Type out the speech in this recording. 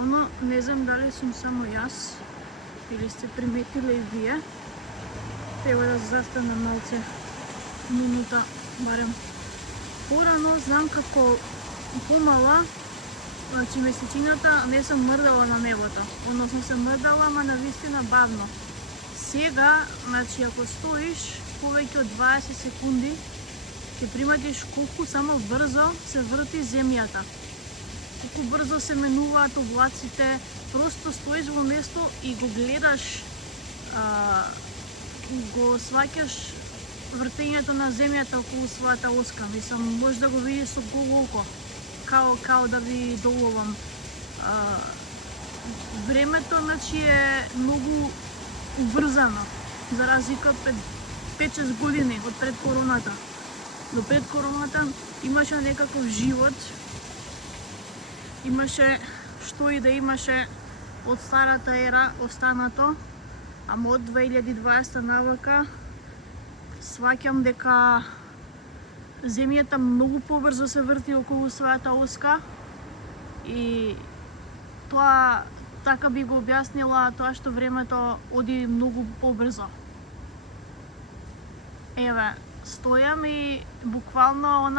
Оно, не знам дали сум само јас или сте приметиле и вие. Треба да застана малце минута, барем порано. Знам како помала, значи месечината не сам мрдала на небото. Односно се мрдала, ама навистина бавно. Сега, значи ако стоиш повеќе од 20 секунди, ќе приматиш колку само брзо се врти земјата. Колку брзо се менуваат облаците, просто стоиш во место и го гледаш, го сваќаш вртењето на земјата околу својата оска. Мислам, може да го видиш со голо око, као да ви доловам. Времето, значи, е многу убрзано, за разлика пред 5-6 години од пред короната. До пред короната имаше некаков живот, имаше што и да имаше од старата ера останато, ама од 2020 навака сваќам дека земјата многу побрзо се врти околу својата оска и тоа така би го објаснила тоа што времето оди многу побрзо. Еве, стојам и буквално